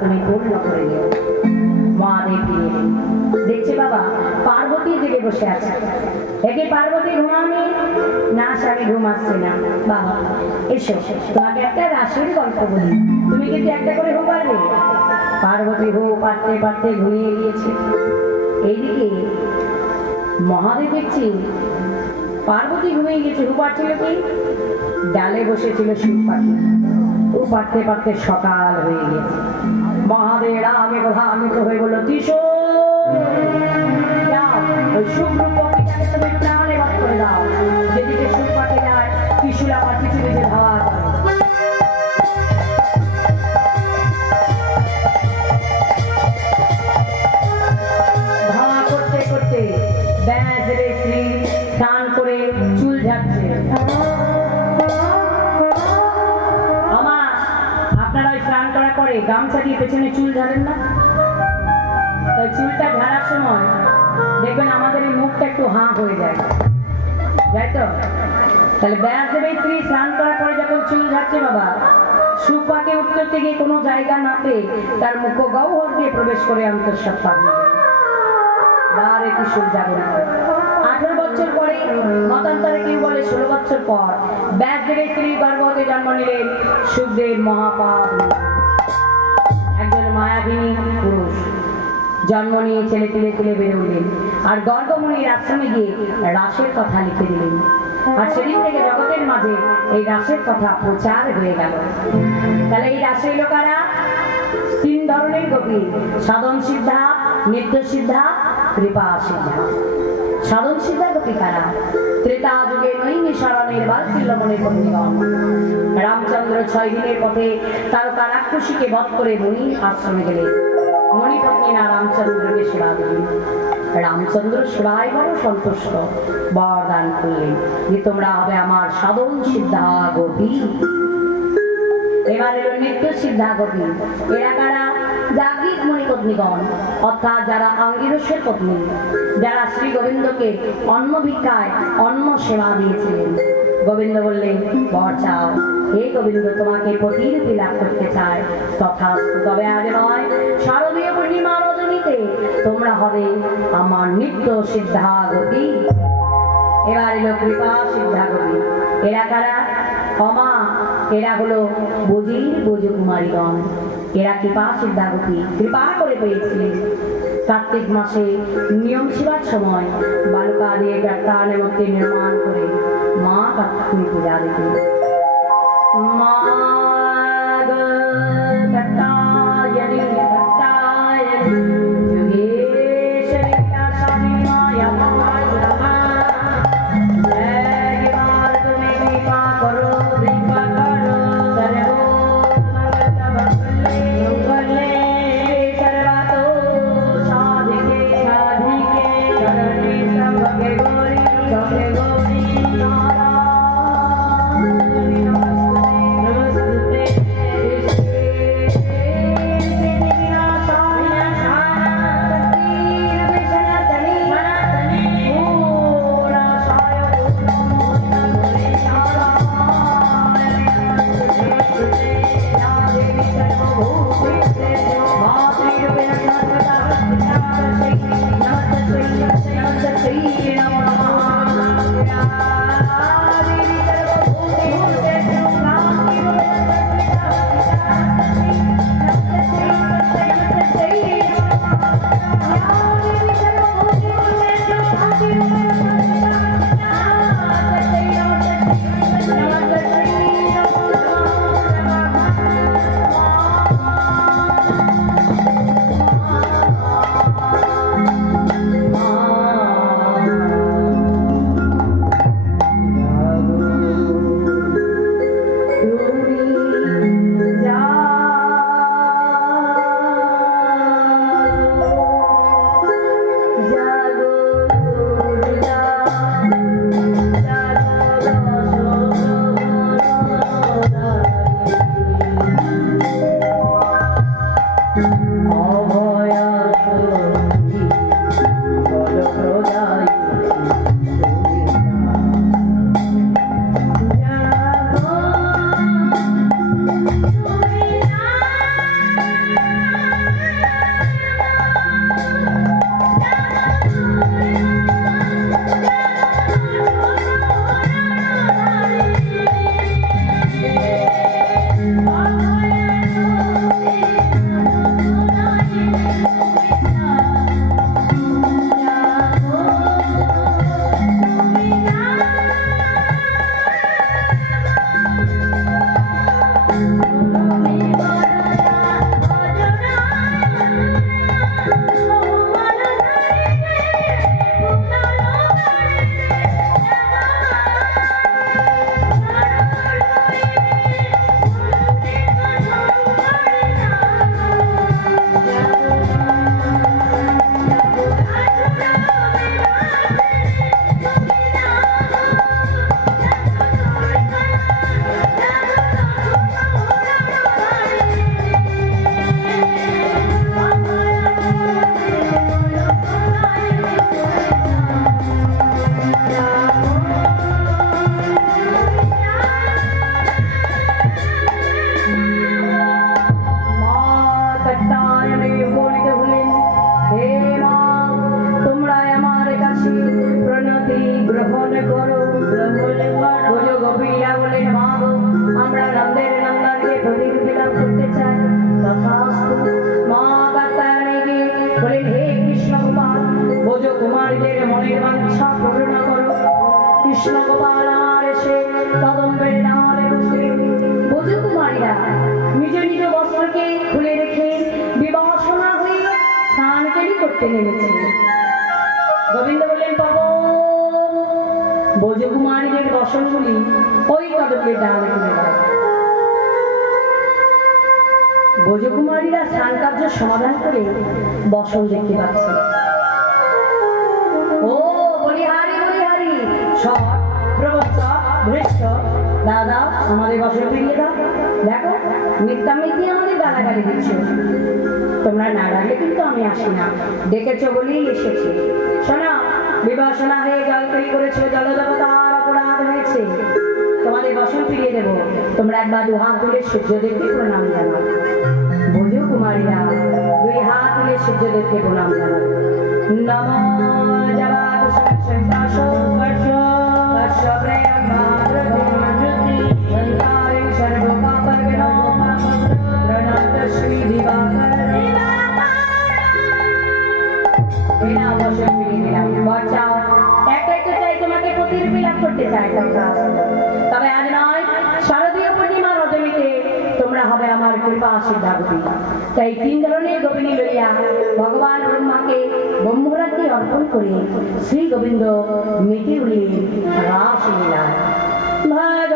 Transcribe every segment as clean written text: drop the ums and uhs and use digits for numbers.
তুমি পূর্ণ করে দিও। মহাদেব ফিরে এলেন, দেখছে বাবা পার্বতী জেগে বসে আছে। একে পার্বতী ঘুমাওনি? না স্বামী, ঘুম আসছে না। বাবা এসো, তোমাকে একটা রাশির গল্প বলি, তুমি কিন্তু একটা করে হু পারবে। পার্বতী হু পারতে পারতে ঘুমিয়ে গিয়েছে। এইদিকে মহাদেব দেখছি পার্বতী ঘুমিয়ে গেছে, হু পারছিল কি? ডালে বসেছিল সুখ পাখি, হু পারতে পারতে সকাল হয়ে গেছে। মহাদেব রাগে ক্রোধান্বিত হয়ে বলল, তিসো যাও, ওই শুভ্র পক্ষীটাকে তুমি প্রাণে বধ করে দাও। যেদিকে সুখ পাখি যায় ত্রিশূল আমার কিছু বেঁচে ধাওয়া করে। ধাওয়া করতে করতে ব্যাস রে শ্রী স্নান করে চুল ঝাড়ছে। আপনারা ওই স্নান করার পরে গামছা দিয়ে পেছনে চুল ঝাড়েন না? ওই চুলটা ঝাড়ার সময় দেখবেন আমাদের এই মুখটা একটু হাঁ হয়ে যায়, তাই তো? তাহলে ব্যাসদেবের স্ত্রী স্নান করার পরে যখন চুল ঝাড়ছে বাবা, সুপাকে উত্তর থেকে কোনো জায়গা না পেয়ে তার মুখ গহ্বর দিয়ে প্রবেশ করে অন্তঃসত্ত্বা পাবে। বারে ত্রিশূল জাগরণ 18 বছর পরে, মতান্তরে কেউ বলে 16 বছর পর ব্যাসদেবের স্ত্রী গর্ভবতী জন্ম নিলেন সুখদেব মহাপাপ, একজন মায়াবিনী পুরুষ। জন্ম নিয়ে ছেলে তুলে তুলে বেড়ে উঠলেন আর গর্গমুনির আশ্রমে গিয়ে রাসের কথা লিখে দিলেন। আর সেদিন থেকে জগতের মাঝে এই রাসের কথা প্রচার হয়ে গেল। তাহলে এই রাসের লোকেরা 3 ধরনের গোপী: সাধন সিদ্ধা, নিত্য সিদ্ধা, কৃপা সিদ্ধা। সাধন সিদ্ধা গোপী কারা? ত্রেতা যুগে নৈমি শরণের বালশিল্য মনে কর্মীগণ। রামচন্দ্র 6 দিনের পথে তারকা রাক্ষসীকে বধ করে মুনি আশ্রমে গেলেন। মণিপত্নী না রামচন্দ্রকে সেবা দিলেন। রামচন্দ্র সেবায় বড় সন্তুষ্ট, বরদান করলেন যে তোমরা হবে আমার সাধন সিদ্ধা গোপী। এবার এলো নিত্য সিদ্ধা গোপী। এরা কারা? জাগৃত মণিপত্নীগণ, অর্থাৎ যারা আঙ্গিরসের পত্নী, যারা শ্রী গোবিন্দকে অন্ন ভিক্ষায় অন্ন সেবা দিয়েছিলেন। গোবিন্দ বললেন, বর চাও। হে গোবিন্দ, তোমাকে পতিরূপে লাভ করতে চায়। তথাস্তু। তবে আজ নয়, শারদীয় পূর্ণিমা রজনীতে তোমরা হবে আমার নিত্য সিদ্ধা গোপী। এবার এলো কৃপা সিদ্ধা গোপী। এরা কারা? ক্ষমা। এরা হলো বুঝির বুজকুমারীগণ। এরা কৃপা সিদ্ধা গোপী, কৃপা করে পেয়েছিলেন। কার্তিক মাসে নিয়ম শিবার সময় বালুকা দিয়ে গাত্তানের মধ্যে নির্মাণ করে মা কাত্তায়নী পূজা দিতেন। মা কাত্তায়নী কাত্তায়নী যোগেশ্বরী কাশানী মায়া মায়া একবার তুমি কৃপা করো, কৃপা করো। বাঞ্ছা পূর্ণ করো। কৃষ্ণ গোপাল আমার এসে কদম্বের ডালে বসে ব্রজকুমারীরা নিজ নিজ বস্ত্রকে খুলে রেখে বিবাসনা হয়ে স্নান কেলি করতে নেমেছে। গোবিন্দ বললেন, বাবা ব্রজকুমারীদের বসনগুলি ওই কদম্বের ডালে তুলে দাও। ব্রজকুমারীরা স্নান কার্য সমাধান করে বসন দেখতে পাচ্ছে। ও বলিহারি বলিহারি, সব প্রবচ্চক ভ্রষ্ট, দাদা আমাদের বসন ফিরিয়ে দাও। দেখো মিথ্যা মিথ্যি আমাদের গালাগালি দিচ্ছ, তোমরা না ডাকলে কিন্তু আমি আসি না, ডেকেছ বলেই এসেছি। শোনা, বিবাসনা হয়ে জল তৈরি করেছো, জলদেবতার অপরাধ হয়েছে, তোমাদের বসন ফিরিয়ে দেবো। তোমরা একবার দু হাত তুলে সূর্যদেবকে প্রণাম জানাও। ব্রজকুমারীরা দুই হাত তুলে সূর্যদেবকে প্রণাম জানাও। নমঃ জবাদ সংকাশ বর্ষ বর্ষ প্রেম ভারতি সন্তারে সর্বপাপর্গণো প্রণত শ্রী দিবাকর এনা বসন ফিরিয়ে দিলাম। বাঁচাও, একটাই তো চাই, তোমাকে প্রতিরূপী লাভ করতে চাই। তবে আজ নয়, শারদীয় পূর্ণিমা রজনীতে তোমরা হবে আমার কৃপা সিদ্ধাবতী। তাই তিন ধরনের গোপিনী লইয়া ভগবান ব্রহ্মাকে ব্রহ্মরাত্রি অর্পণ করে শ্রী গোবিন্দ মেতে উঠলেন রাসলীলা। ভগবান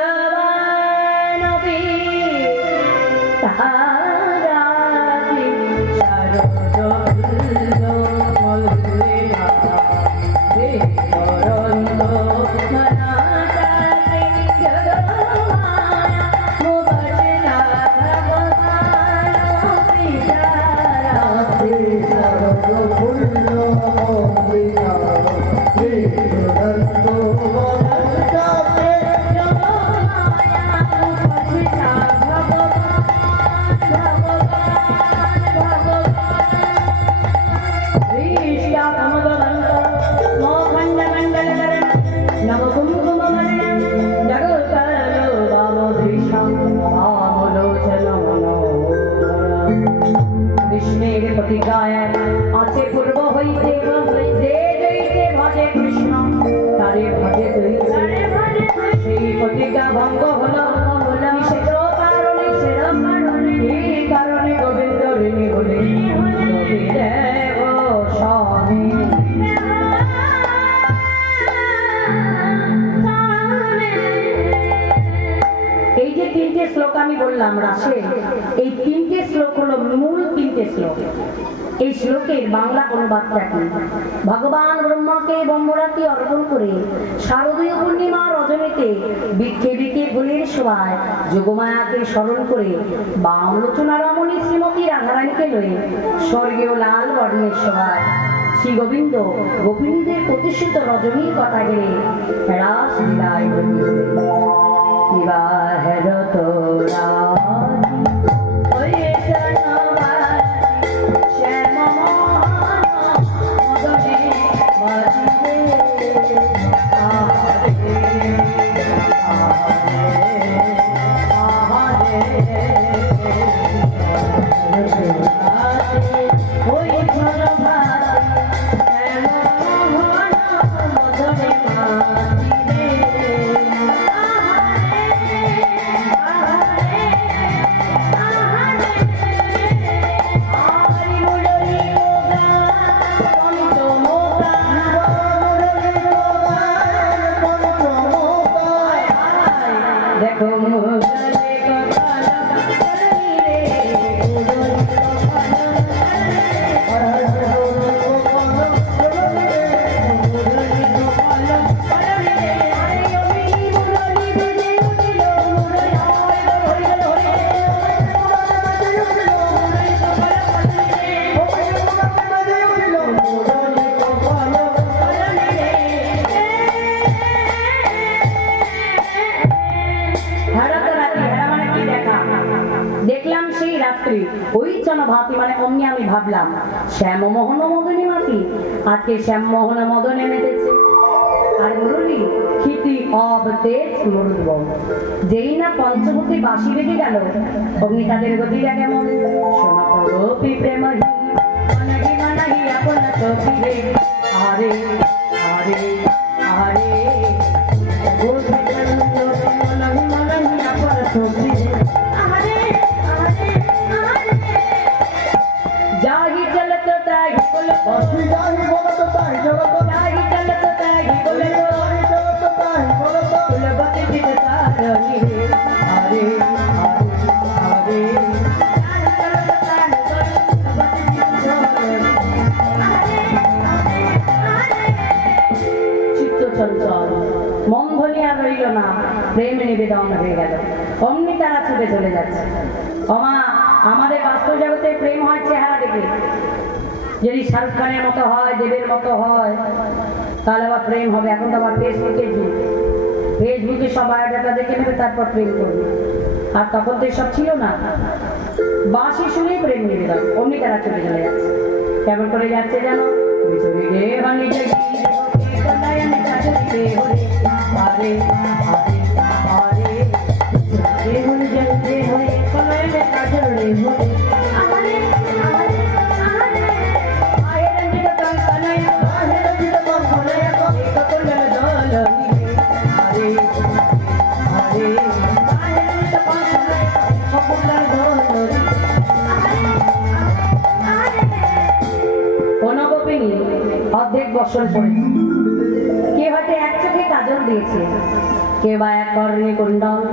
শ্লোক আমি বললাম রাসে, এই তিনটে শ্লোক হলো মূল তিনটে শ্লোক। এই শ্লোকের বাংলা অনুবাদটা কি? ভগবান ব্রহ্মাকে ব্রহ্মরাত্রি অর্পণ করে শারদীয় পূর্ণিমা রজনীতে বৃক্ষে বৃক্ষে ফুলের শোভায় যোগমায়াকে স্মরণ করে বামলোচনা রমণী শ্রীমতী রাধারানীকে লয়ে স্বর্গীয় লাল বর্ণের শোভায় শ্রী গোবিন্দ গোপিনীদের প্রতিষ্ঠিত রজনীর কথা গেলে রাসলীলায় ভাতি মানে অমনি আমি ভাবলাম শ্যামমোহন মদনী মাটি আজকে শ্যামমোহন মদনে মেতেছে। আর মুরলী ক্ষিতি অবতেজ মরুদ্বম, যেই না পঞ্চভূতি বাঁশি বেজে গেল অগ্নি তাদের গতিটা কেমন। সোনাপি প্রেমহী মনহি মনহি আপন সখী রে আরে আরে বাঁশি গাহি বলো তো তাই চলো তো তাহি চলত তাহি বলে তো তাই চলো তো তাই বলো তো কুলবতী বিদতারণী রে হরে হরে হরে তাহি চলত তাহি বলে কুলবতী বিদতারণী চিত্ত চঞ্চল মন ধনী আর রইল না, প্রেম নিবেদন হয়ে গেল। অমনি তারা ছুটে চলে যাচ্ছে। অমা, আমাদের বাস্তব জগতে প্রেম হয় চেহারা দেখে। যদি শাহরুখ খানের মতো হয়, দেবের মতো হয়, তাহলে আবার প্রেম হবে। এখন তো আবার ফেসবুকের যুগ, ফেসবুকে সব বায়োডাটা দেখে নেবে, তারপর প্রেম করবে। আর তখন তো এসব ছিল না, বাঁশি শুনেই প্রেম নিবেদন। অমনি তারা ছুটে চলে যাচ্ছে। কেমন করে যাচ্ছে জানো? বিছড়ি রে বানি জাগি রে কনায়ন চাচরি রে হরে হরে হরে হরে রে হরে জগতে হরে কনায়ন চাচরি রে হরে আরে আরে আরে আয়ে রঞ্জিত কান কনায়ন আহে রঞ্জিত কান কনায়ন এক কুলল দোলনি হরে হরে আয়ে রঞ্জিত কান কনায়ন এক কুলল দোলনি বনগোপিনী অর্ধেক বসন পড়েছে। কে হয়তো এক চোখে কাজল দিয়েছে, কে বা এক কর্ণে কুণ্ডল।